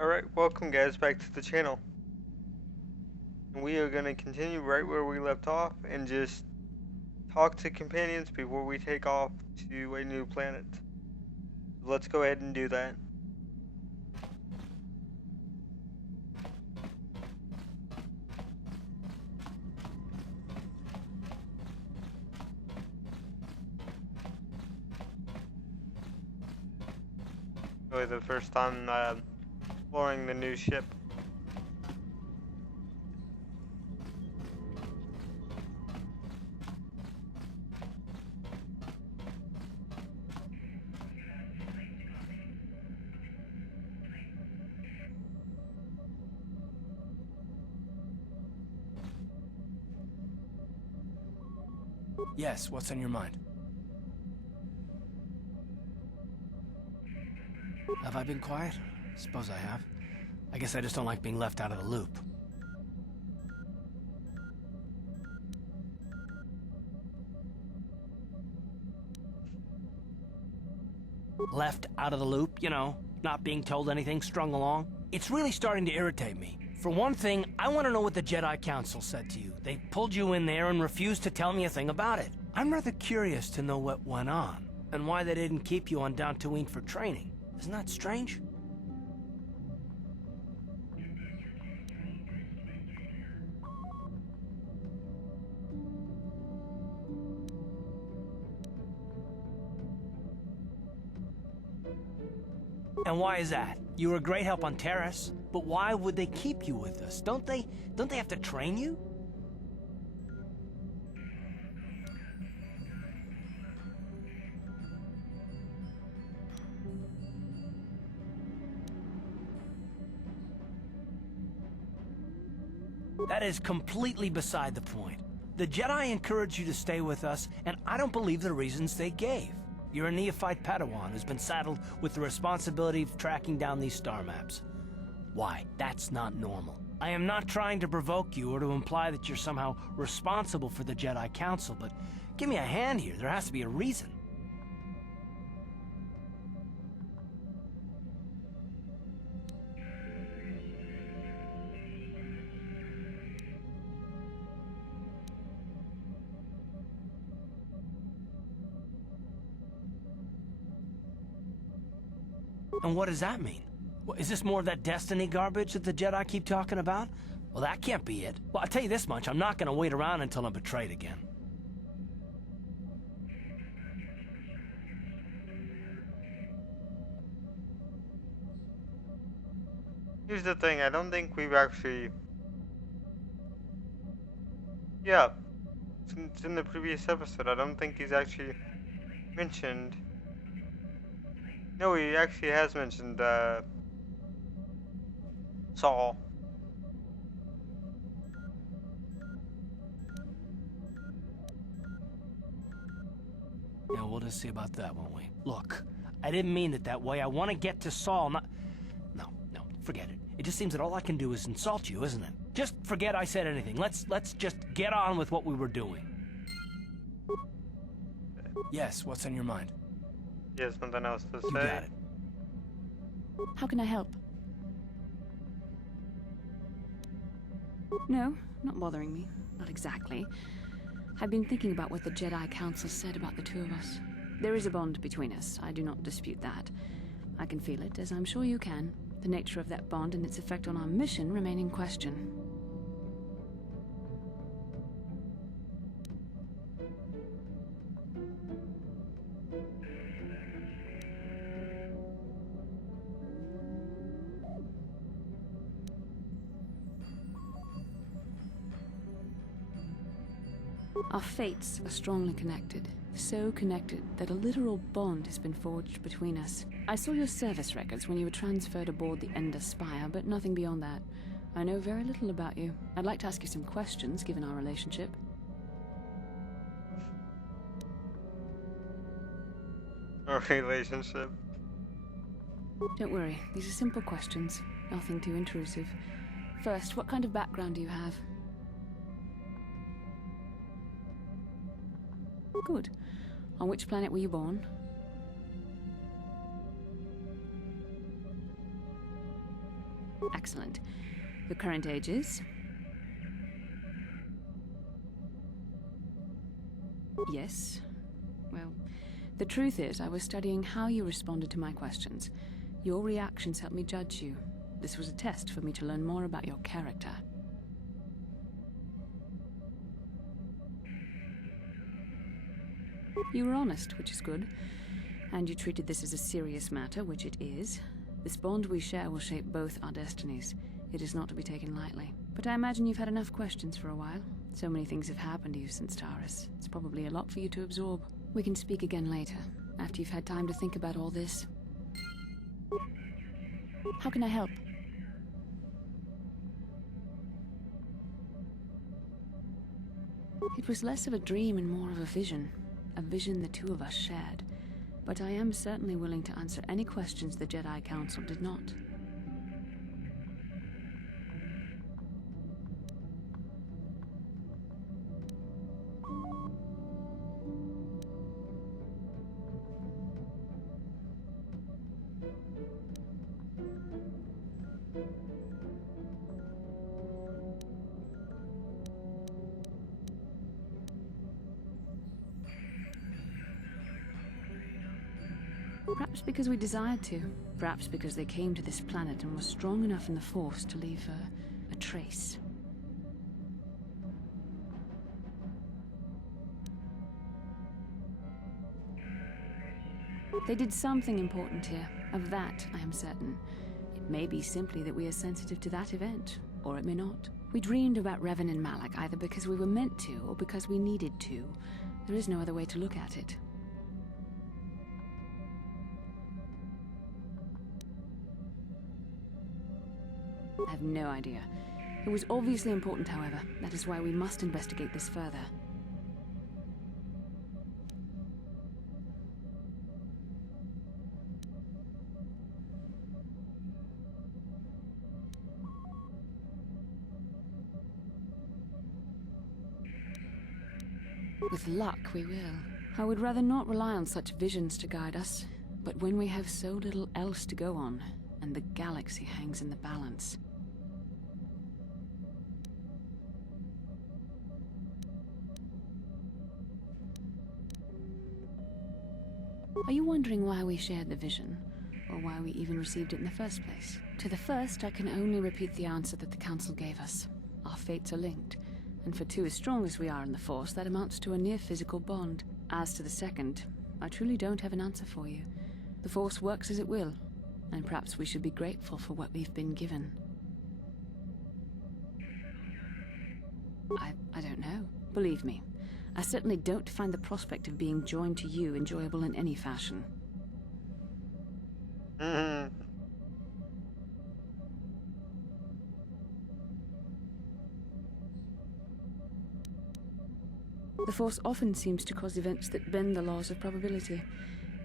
Alright, welcome guys back to the channel. And we are going to continue right where we left off and just talk to companions before we take off to a new planet. Let's go ahead and do that. Really the first time exploring the new ship. Yes, what's on your mind? Have I been quiet? Suppose I have. I guess I just don't like being left out of the loop. Left out of the loop, you know, not being told anything, strung along. It's really starting to irritate me. For one thing, I want to know what the Jedi Council said to you. They pulled you in there and refused to tell me a thing about it. I'm rather curious to know what went on, and why they didn't keep you on Dantooine for training. Isn't that strange? And why is that? You were a great help on Terrace, but why would they keep you with us? Don't they have to train you? That is completely beside the point. The Jedi encouraged you to stay with us, and I don't believe the reasons they gave. You're a neophyte Padawan who's been saddled with the responsibility of tracking down these star maps. Why? That's not normal. I am not trying to provoke you or to imply that you're somehow responsible for the Jedi Council, but give me a hand here. There has to be a reason. And what does that mean? Is this more of that destiny garbage that the Jedi keep talking about? Well, that can't be it. Well, I'll tell you this much, I'm not gonna wait around until I'm betrayed again. Here's the thing, I don't think we've actually... Yeah, it's in the previous episode, I don't think he's actually mentioned... No, he actually has mentioned, Saul. Yeah, we'll just see about that, won't we? Look, I didn't mean it that way. I want to get to Saul, not... No, forget it. It just seems that all I can do is insult you, isn't it? Just forget I said anything. Let's just get on with what we were doing. Yes, what's on your mind? He has something else to say. You got it. How can I help? No, not bothering me. Not exactly. I've been thinking about what the Jedi Council said about the two of us. There is a bond between us. I do not dispute that. I can feel it, as I'm sure you can. The nature of that bond and its effect on our mission remain in question. Our fates are strongly connected. So connected that a literal bond has been forged between us. I saw your service records when you were transferred aboard the Ender Spire, but nothing beyond that. I know very little about you. I'd like to ask you some questions, given our relationship. Our relationship? Don't worry, these are simple questions. Nothing too intrusive. First, what kind of background do you have? Good. On which planet were you born? Excellent. Your current age is? Yes. Well, the truth is, I was studying how you responded to my questions. Your reactions helped me judge you. This was a test for me to learn more about your character. You were honest, which is good. And you treated this as a serious matter, which it is. This bond we share will shape both our destinies. It is not to be taken lightly. But I imagine you've had enough questions for a while. So many things have happened to you since Taurus. It's probably a lot for you to absorb. We can speak again later, after you've had time to think about all this. How can I help? It was less of a dream and more of a vision the two of us shared. But I am certainly willing to answer any questions the Jedi Council did not. Perhaps because we desired to. Perhaps because they came to this planet and were strong enough in the Force to leave a trace. They did something important here. Of that, I am certain. It may be simply that we are sensitive to that event, or it may not. We dreamed about Revan and Malak either because we were meant to, or because we needed to. There is no other way to look at it. I have no idea. It was obviously important, however. That is why we must investigate this further. With luck, we will. I would rather not rely on such visions to guide us. But when we have so little else to go on, and the galaxy hangs in the balance... Are you wondering why we shared the vision? Or why we even received it in the first place? To the first, I can only repeat the answer that the Council gave us. Our fates are linked. And for two as strong as we are in the Force, that amounts to a near-physical bond. As to the second, I truly don't have an answer for you. The Force works as it will, and perhaps we should be grateful for what we've been given. I don't know. Believe me, I certainly don't find the prospect of being joined to you enjoyable in any fashion. The Force often seems to cause events that bend the laws of probability,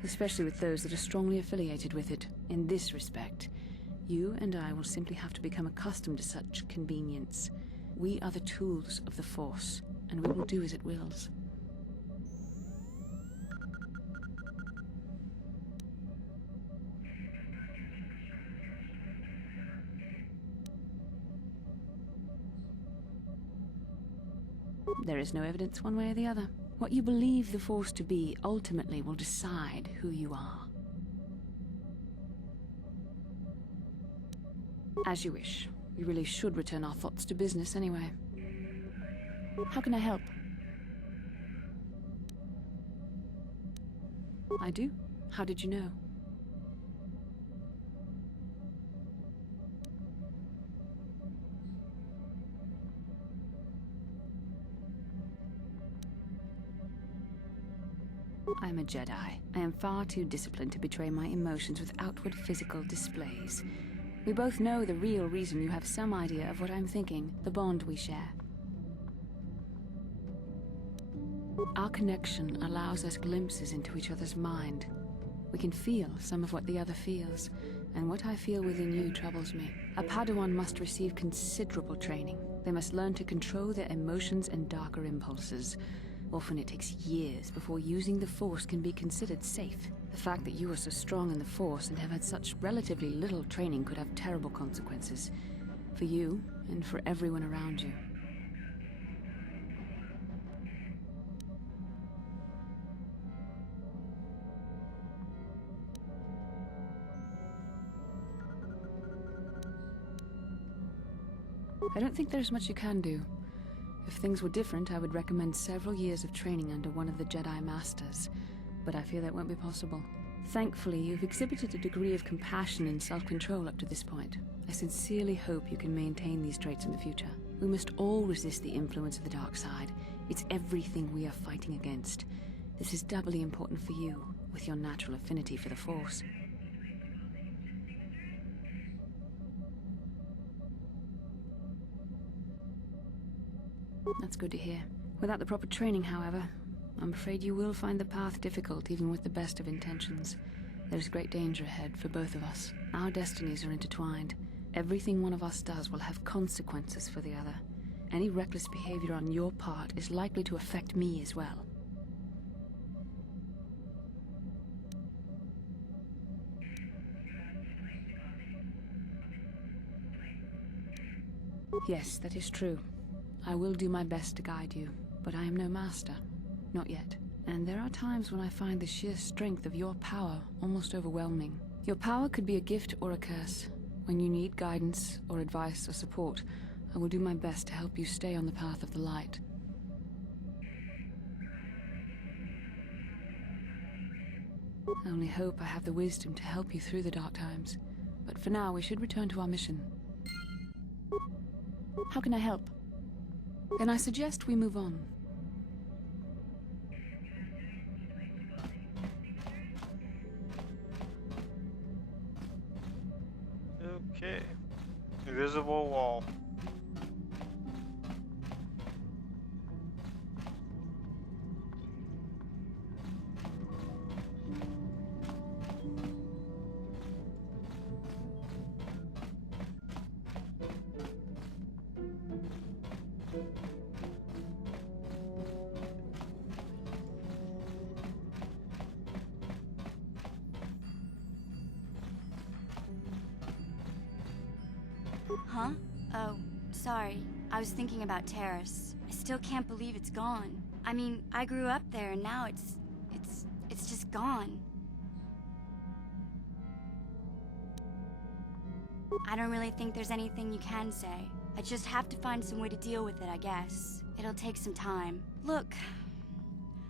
especially with those that are strongly affiliated with it. In this respect, you and I will simply have to become accustomed to such convenience. We are the tools of the Force, and we will do as it wills. There is no evidence one way or the other. What you believe the Force to be ultimately will decide who you are. As you wish. We really should return our thoughts to business anyway. How can I help? I do. How did you know? I'm a Jedi. I am far too disciplined to betray my emotions with outward physical displays. We both know the real reason you have some idea of what I'm thinking, the bond we share. Our connection allows us glimpses into each other's mind. We can feel some of what the other feels, and what I feel within you troubles me. A Padawan must receive considerable training. They must learn to control their emotions and darker impulses. Often it takes years before using the Force can be considered safe. The fact that you are so strong in the Force and have had such relatively little training could have terrible consequences. For you, and for everyone around you. I don't think there's much you can do. If things were different, I would recommend several years of training under one of the Jedi Masters, but I fear that won't be possible. Thankfully, you've exhibited a degree of compassion and self-control up to this point. I sincerely hope you can maintain these traits in the future. We must all resist the influence of the dark side. It's everything we are fighting against. This is doubly important for you, with your natural affinity for the Force. That's good to hear. Without the proper training, however, I'm afraid you will find the path difficult even with the best of intentions. There's great danger ahead for both of us. Our destinies are intertwined. Everything one of us does will have consequences for the other. Any reckless behavior on your part is likely to affect me as well. Yes, that is true. I will do my best to guide you, but I am no master. Not yet. And there are times when I find the sheer strength of your power almost overwhelming. Your power could be a gift or a curse. When you need guidance or advice or support, I will do my best to help you stay on the path of the light. I only hope I have the wisdom to help you through the dark times. But for now, we should return to our mission. How can I help? Then I suggest we move on. Okay. Invisible wall. Huh? Oh, sorry. I was thinking about Terrace. I still can't believe it's gone. I mean, I grew up there and now it's just gone. I don't really think there's anything you can say. I just have to find some way to deal with it, I guess. It'll take some time. Look,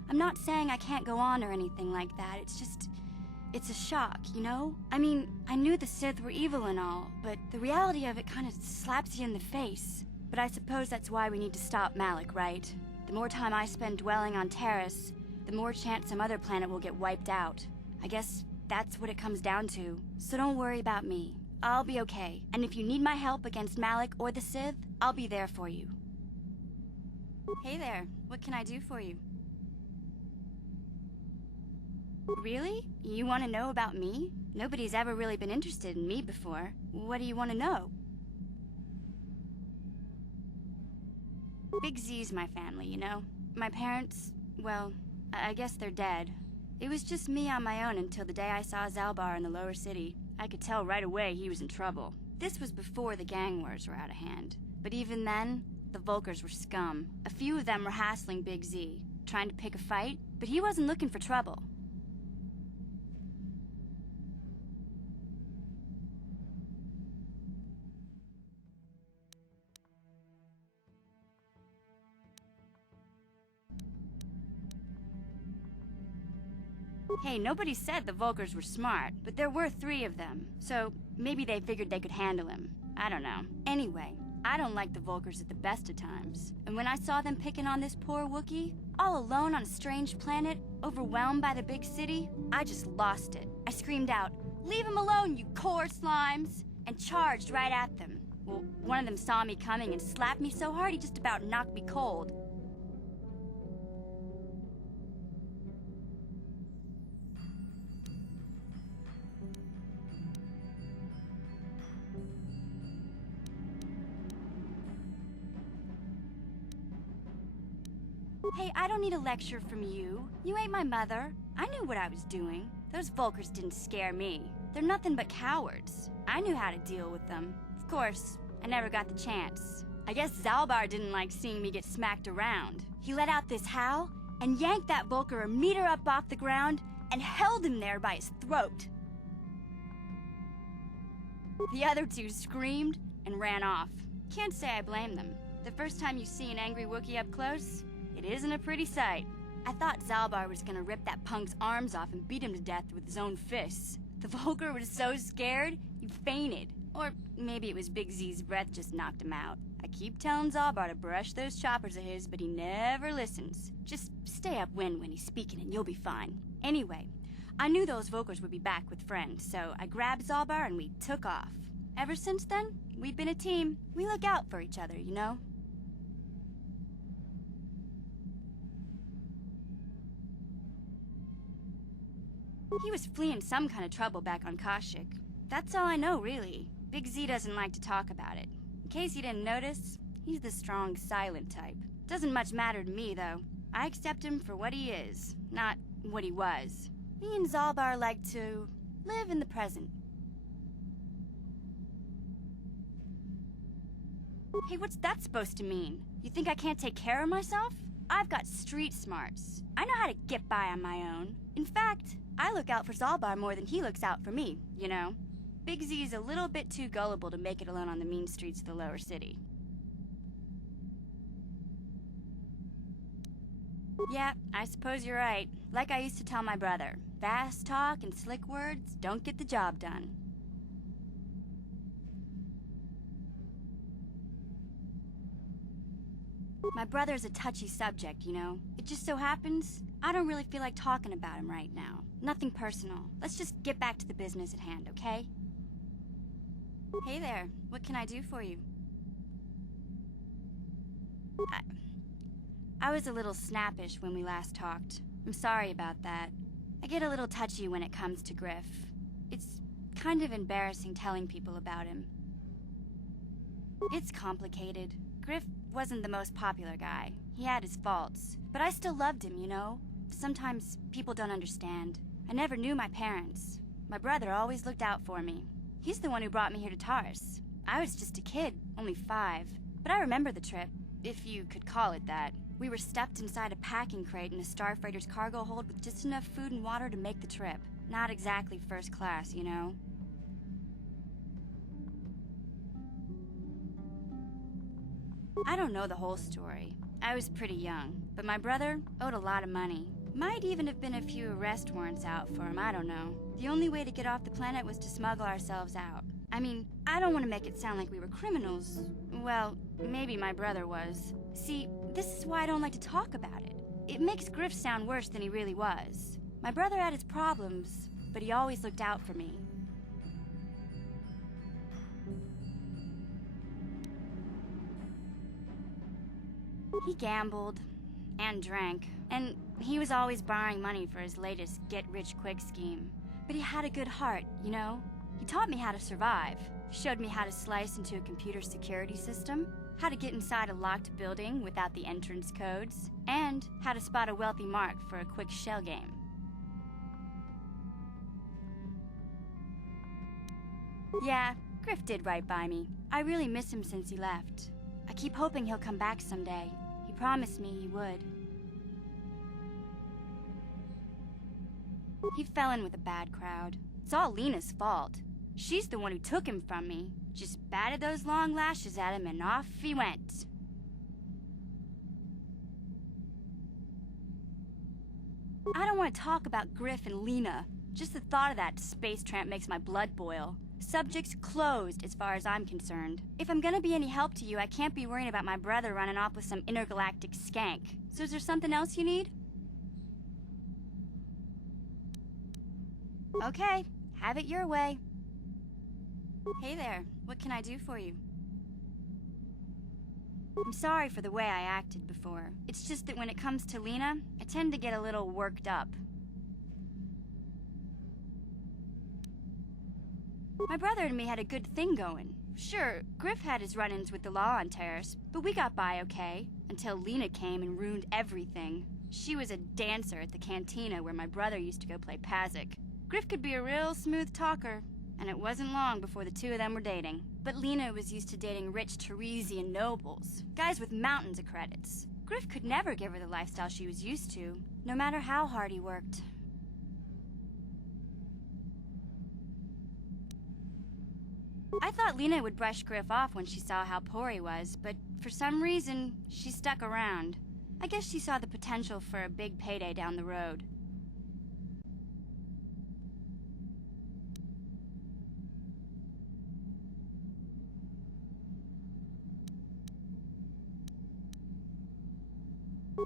I'm not saying I can't go on or anything like that. It's a shock, you know? I mean, I knew the Sith were evil and all, but the reality of it kind of slaps you in the face. But I suppose that's why we need to stop Malik, right? The more time I spend dwelling on Terrace, the more chance some other planet will get wiped out. I guess that's what it comes down to. So don't worry about me. I'll be okay. And if you need my help against Malik or the Sith, I'll be there for you. Hey there, what can I do for you? Really? You want to know about me? Nobody's ever really been interested in me before. What do you want to know? Big Z's my family, you know? My parents, well, I guess they're dead. It was just me on my own until the day I saw Zaalbar in the lower city. I could tell right away he was in trouble. This was before the gang wars were out of hand. But even then, the Vulkars were scum. A few of them were hassling Big Z, trying to pick a fight, but he wasn't looking for trouble. Hey, nobody said the Vulkars were smart, but there were 3 of them, so maybe they figured they could handle him. I don't know. Anyway, I don't like the Vulkars at the best of times, and when I saw them picking on this poor Wookiee, all alone on a strange planet, overwhelmed by the big city, I just lost it. I screamed out, "Leave him alone, you core slimes!" and charged right at them. Well, one of them saw me coming and slapped me so hard he just about knocked me cold. Hey, I don't need a lecture from you. You ain't my mother. I knew what I was doing. Those Volkers didn't scare me. They're nothing but cowards. I knew how to deal with them. Of course, I never got the chance. I guess Zaalbar didn't like seeing me get smacked around. He let out this howl and yanked that Volker a meter up off the ground and held him there by his throat. The other two screamed and ran off. Can't say I blame them. The first time you see an angry Wookiee up close, it isn't a pretty sight. I thought Zaalbar was gonna rip that punk's arms off and beat him to death with his own fists. The Volker was so scared, he fainted. Or maybe it was Big Z's breath just knocked him out. I keep telling Zaalbar to brush those choppers of his, but he never listens. Just stay upwind when he's speaking and you'll be fine. Anyway, I knew those Volkers would be back with friends, so I grabbed Zaalbar and we took off. Ever since then, we've been a team. We look out for each other, you know? He was fleeing some kind of trouble back on Kashyyyk. That's all I know, really. Big Z doesn't like to talk about it. In case you didn't notice, he's the strong, silent type. Doesn't much matter to me, though. I accept him for what he is, not what he was. Me and Zaalbar like to live in the present. Hey, what's that supposed to mean? You think I can't take care of myself? I've got street smarts. I know how to get by on my own. In fact, I look out for Zaalbar more than he looks out for me, you know? Big Z's a little bit too gullible to make it alone on the mean streets of the lower city. Yeah, I suppose you're right. Like I used to tell my brother, fast talk and slick words don't get the job done. My brother's a touchy subject, you know? It just so happens, I don't really feel like talking about him right now. Nothing personal. Let's just get back to the business at hand, okay? Hey there, what can I do for you? I was a little snappish when we last talked. I'm sorry about that. I get a little touchy when it comes to Griff. It's kind of embarrassing telling people about him. It's complicated. Griff wasn't the most popular guy. He had his faults. But I still loved him, you know? Sometimes people don't understand. I never knew my parents. My brother always looked out for me. He's the one who brought me here to Taurus. I was just a kid, only 5. But I remember the trip, if you could call it that. We were stuffed inside a packing crate in a starfreighter's cargo hold with just enough food and water to make the trip. Not exactly first class, you know? I don't know the whole story. I was pretty young, but my brother owed a lot of money. Might even have been a few arrest warrants out for him, I don't know. The only way to get off the planet was to smuggle ourselves out. I mean, I don't want to make it sound like we were criminals. Well, maybe my brother was. See, this is why I don't like to talk about it. It makes Griff sound worse than he really was. My brother had his problems, but he always looked out for me. He gambled and drank, and he was always borrowing money for his latest get-rich-quick scheme. But he had a good heart, you know? He taught me how to survive, showed me how to slice into a computer security system, how to get inside a locked building without the entrance codes, and how to spot a wealthy mark for a quick shell game. Yeah, Griff did right by me. I really miss him since he left. I keep hoping he'll come back someday. He promised me he would. He fell in with a bad crowd. It's all Lena's fault. She's the one who took him from me. Just batted those long lashes at him and off he went. I don't want to talk about Griff and Lena. Just the thought of that space tramp makes my blood boil. Subject's closed as far as I'm concerned. If I'm gonna be any help to you, I can't be worrying about my brother running off with some intergalactic skank. So is there something else you need? Okay, have it your way. Hey there, what can I do for you? I'm sorry for the way I acted before. It's just that when it comes to Lena, I tend to get a little worked up. My brother and me had a good thing going. Sure, Griff had his run-ins with the law on Terrace, but we got by okay. Until Lena came and ruined everything. She was a dancer at the cantina where my brother used to go play Pazik. Griff could be a real smooth talker, and it wasn't long before the two of them were dating. But Lena was used to dating rich Teresian nobles, guys with mountains of credits. Griff could never give her the lifestyle she was used to, no matter how hard he worked. I thought Lena would brush Griff off when she saw how poor he was, but for some reason, she stuck around. I guess she saw the potential for a big payday down the road.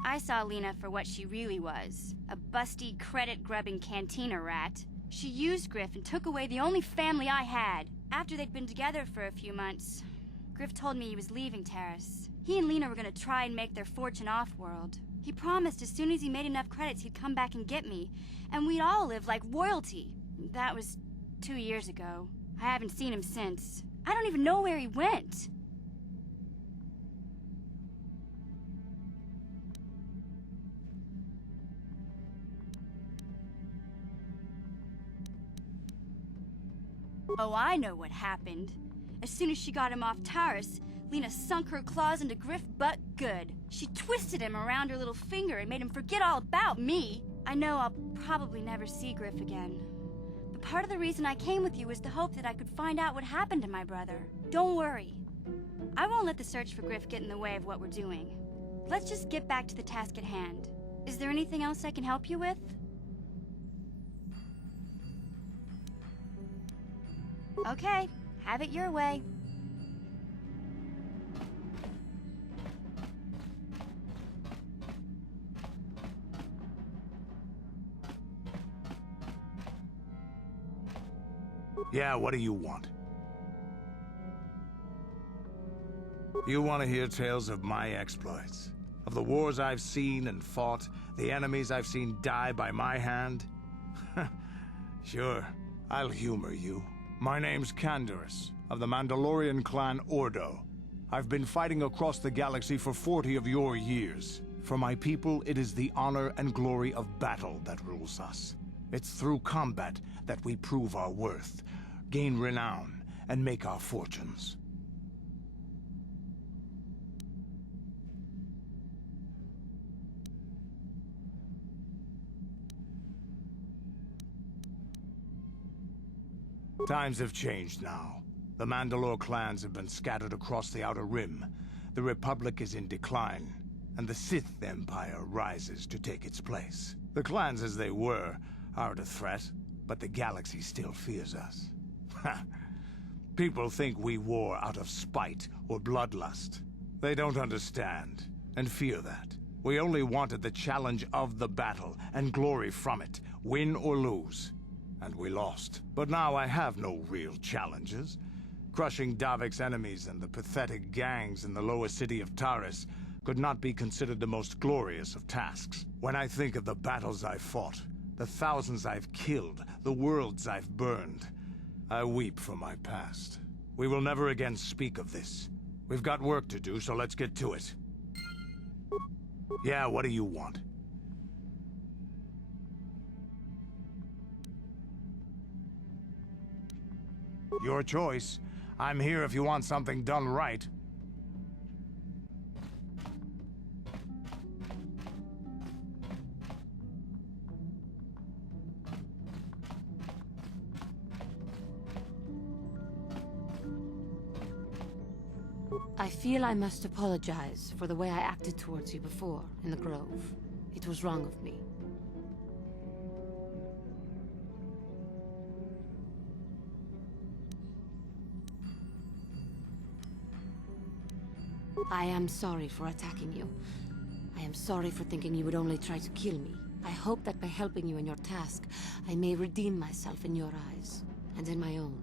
I saw Lena for what she really was, a busty, credit-grubbing cantina rat. She used Griff and took away the only family I had. After they'd been together for a few months, Griff told me he was leaving Terrace. He and Lena were gonna try and make their fortune off-world. He promised as soon as he made enough credits he'd come back and get me, and we'd all live like royalty. That was 2 years ago. I haven't seen him since. I don't even know where he went. Oh, I know what happened. As soon as she got him off Taurus, Lena sunk her claws into Griff butt good. She twisted him around her little finger and made him forget all about me. I know I'll probably never see Griff again. But part of the reason I came with you was the hope that I could find out what happened to my brother. Don't worry. I won't let the search for Griff get in the way of what we're doing. Let's just get back to the task at hand. Is there anything else I can help you with? Okay, have it your way. Yeah, what do you want? You want to hear tales of my exploits? Of the wars I've seen and fought, the enemies I've seen die by my hand? Sure, I'll humor you. My name's Canderous, of the Mandalorian clan Ordo. I've been fighting across the galaxy for 40 of your years. For my people, it is the honor and glory of battle that rules us. It's through combat that we prove our worth, gain renown, and make our fortunes. Times have changed now. The Mandalore clans have been scattered across the Outer Rim. The Republic is in decline, and the Sith Empire rises to take its place. The clans as they were aren't a threat, but the galaxy still fears us. People think we war out of spite or bloodlust. They don't understand, and fear that. We only wanted the challenge of the battle, and glory from it, win or lose. And we lost. But now I have no real challenges. Crushing Davik's enemies and the pathetic gangs in the lower city of Taurus could not be considered the most glorious of tasks. When I think of the battles I've fought, the thousands I've killed, the worlds I've burned, I weep for my past. We will never again speak of this. We've got work to do, so let's get to it. Yeah, what do you want? Your choice. I'm here if you want something done right. I feel I must apologize for the way I acted towards you before, in the Grove. It was wrong of me. I am sorry for attacking you. I am sorry for thinking you would only try to kill me. I hope that by helping you in your task, I may redeem myself in your eyes, and in my own.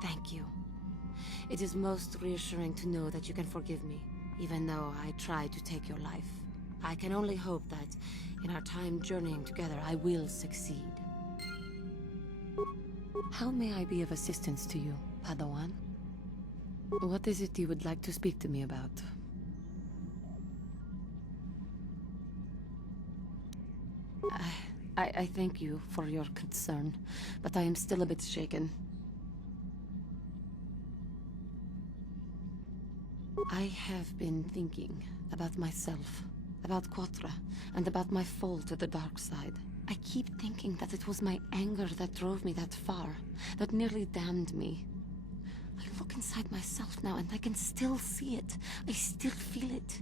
Thank you. It is most reassuring to know that you can forgive me, even though I tried to take your life. I can only hope that, in our time journeying together, I will succeed. How may I be of assistance to you, Padawan? What is it you would like to speak to me about? I thank you for your concern, but I am still a bit shaken. I have been thinking about myself, about Quatra, and about my fall to the dark side. I keep thinking that it was my anger that drove me that far, that nearly damned me. I look inside myself now and I can still see it. I still feel it.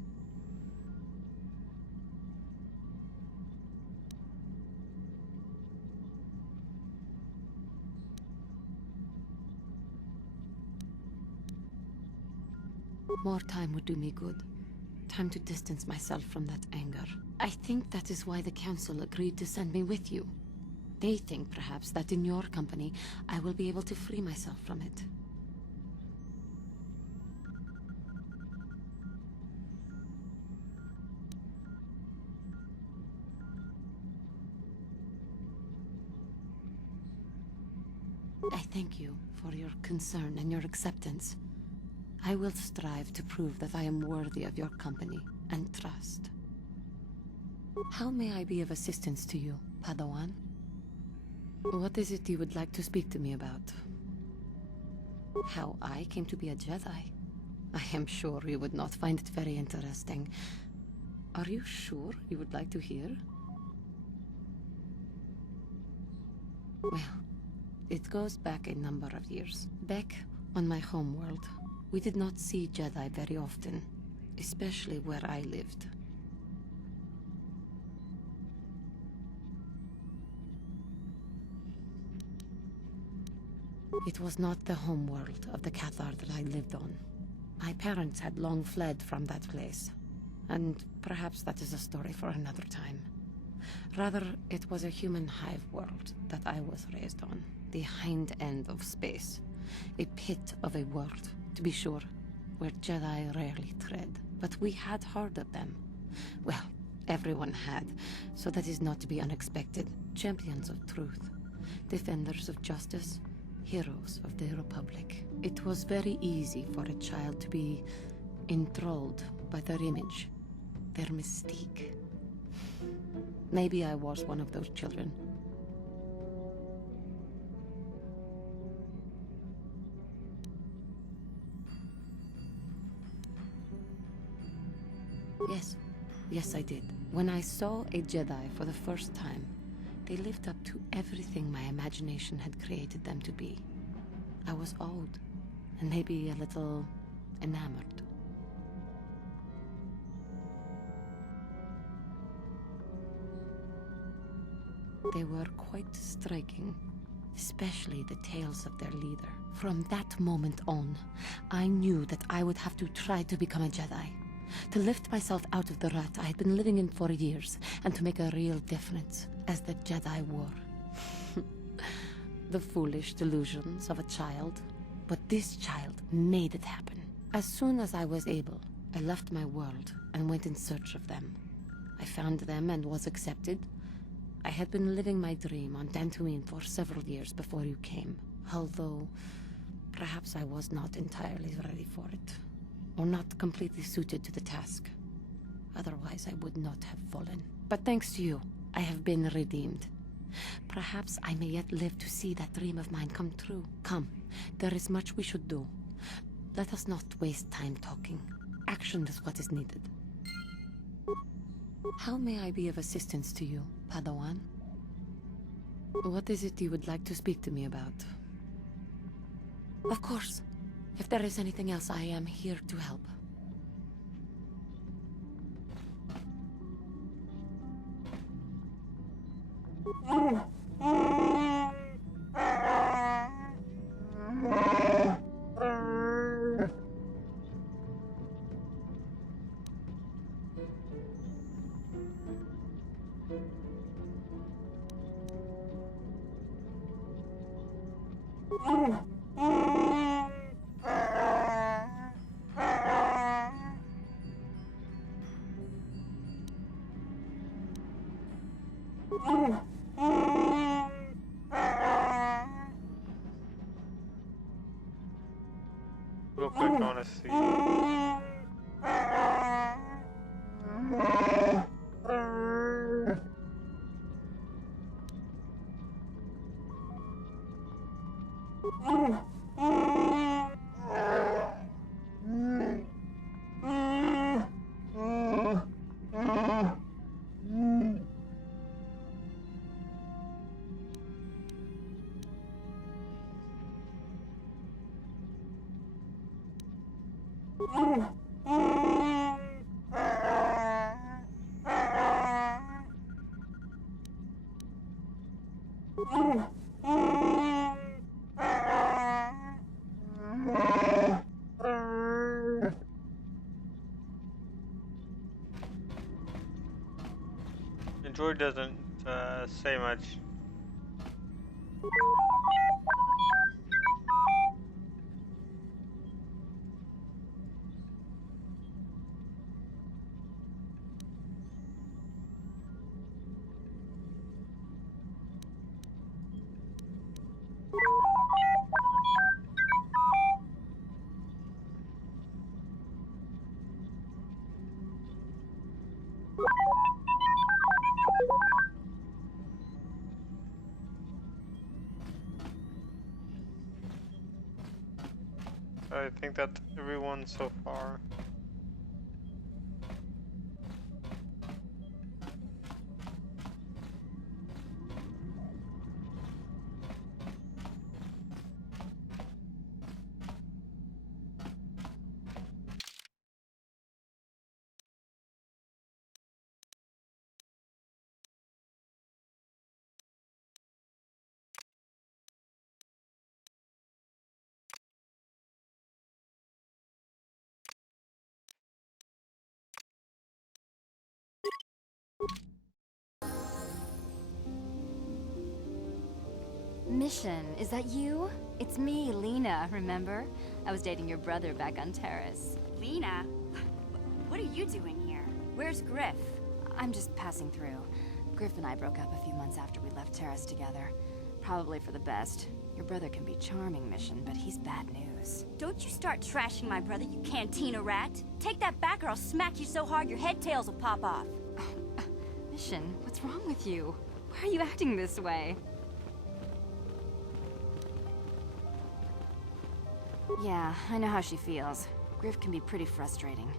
More time would do me good. Time to distance myself from that anger. I think that is why the Council agreed to send me with you. They think, perhaps, that in your company, I will be able to free myself from it. I thank you for your concern and your acceptance. I will strive to prove that I am worthy of your company and trust. How may I be of assistance to you, Padawan? What is it you would like to speak to me about? How I came to be a Jedi? I am sure you would not find it very interesting. Are you sure you would like to hear? Well, it goes back a number of years. Back on my homeworld, we did not see Jedi very often, especially where I lived. It was not the homeworld of the Cathar that I lived on. My parents had long fled from that place, and perhaps that is a story for another time. Rather, it was a human hive world that I was raised on, the hind end of space, a pit of a world, to be sure, where Jedi rarely tread, but we had heard of them. Well, everyone had, so that is not to be unexpected. Champions of truth, defenders of justice, heroes of the Republic. It was very easy for a child to be enthralled by their image, their mystique. Maybe I was one of those children. Yes, I did. When I saw a Jedi for the first time, they lived up to everything my imagination had created them to be. I was awed, and maybe a little enamored. They were quite striking, especially the tales of their leader. From that moment on, I knew that I would have to try to become a Jedi. To lift myself out of the rut I had been living in for years, and to make a real difference, as the Jedi were. The foolish delusions of a child. But this child made it happen. As soon as I was able, I left my world and went in search of them. I found them and was accepted. I had been living my dream on Dantooine for several years before you came, although perhaps I was not entirely ready for it, or not completely suited to the task. Otherwise, I would not have fallen. But thanks to you, I have been redeemed. Perhaps I may yet live to see that dream of mine come true. Come, there is much we should do. Let us not waste time talking. Action is what is needed. How may I be of assistance to you, Padawan? What is it you would like to speak to me about? Of course. If there is anything else, I am here to help. Real quick, I want to see. The droid doesn't say much. I think that's everyone so far. Mission, is that you? It's me, Lena, remember? I was dating your brother back on Terrace. Lena? What are you doing here? Where's Griff? I'm just passing through. Griff and I broke up a few months after we left Terrace together. Probably for the best. Your brother can be charming, Mission, but he's bad news. Don't you start trashing my brother, you cantina rat! Take that back or I'll smack you so hard your head tails will pop off! Mission, what's wrong with you? Why are you acting this way? Yeah, I know how she feels. Griff can be pretty frustrating.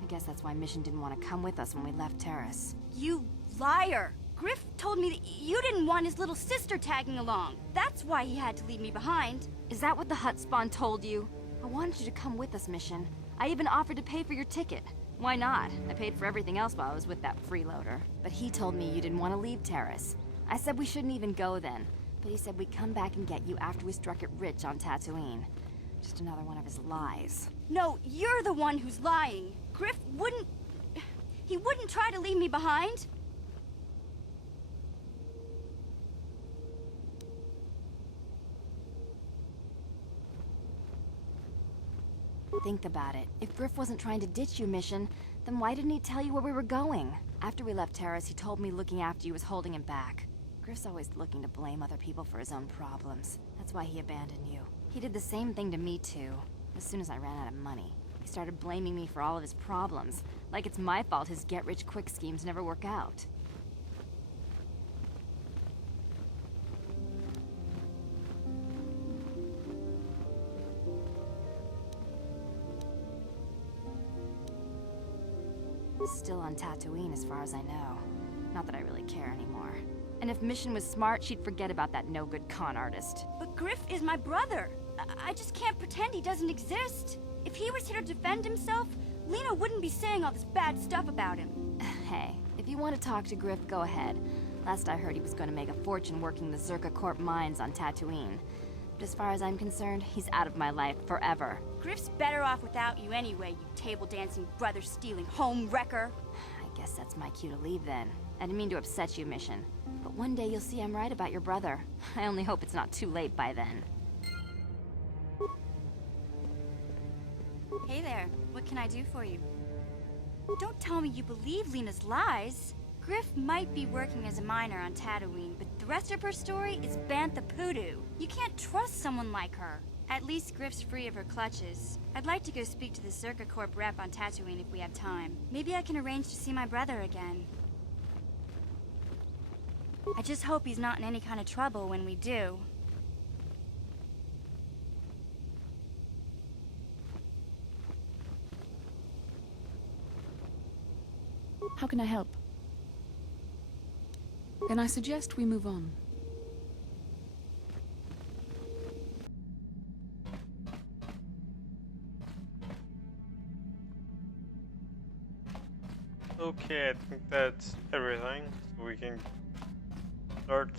I guess that's why Mission didn't want to come with us when we left Terrace. You liar! Griff told me that you didn't want his little sister tagging along. That's why he had to leave me behind. Is that what the Hutt spawn told you? I wanted you to come with us, Mission. I even offered to pay for your ticket. Why not? I paid for everything else while I was with that freeloader. But he told me you didn't want to leave Terrace. I said we shouldn't even go then. But he said we'd come back and get you after we struck it rich on Dantooine. Just another one of his lies. No, you're the one who's lying. Griff wouldn't... He wouldn't try to leave me behind. Think about it. If Griff wasn't trying to ditch you, Mission, then why didn't he tell you where we were going? After we left Terrace, he told me looking after you was holding him back. Griff's always looking to blame other people for his own problems. That's why he abandoned you. He did the same thing to me, too. As soon as I ran out of money, he started blaming me for all of his problems. Like it's my fault his get-rich-quick schemes never work out. Still on Dantooine as far as I know. Not that I really care anymore. And if Mission was smart, she'd forget about that no-good con artist. But Griff is my brother. I just can't pretend he doesn't exist. If he was here to defend himself, Lena wouldn't be saying all this bad stuff about him. Hey, if you want to talk to Griff, go ahead. Last I heard, he was going to make a fortune working the Zerka Corp mines on Dantooine. But as far as I'm concerned, he's out of my life forever. Griff's better off without you anyway, you table-dancing, brother-stealing home wrecker. I guess that's my cue to leave then. I didn't mean to upset you, Mission. But one day you'll see I'm right about your brother. I only hope it's not too late by then. Hey there, what can I do for you? Don't tell me you believe Lena's lies. Griff might be working as a miner on Dantooine, but the rest of her story is bantha poodoo. You can't trust someone like her. At least Griff's free of her clutches. I'd like to go speak to the Circa Corp rep on Dantooine if we have time. Maybe I can arrange to see my brother again. I just hope he's not in any kind of trouble when we do. How can I help? Then I suggest we move on. Okay, I think that's everything. So we can start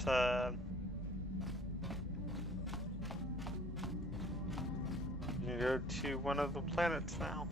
you can go to one of the planets now.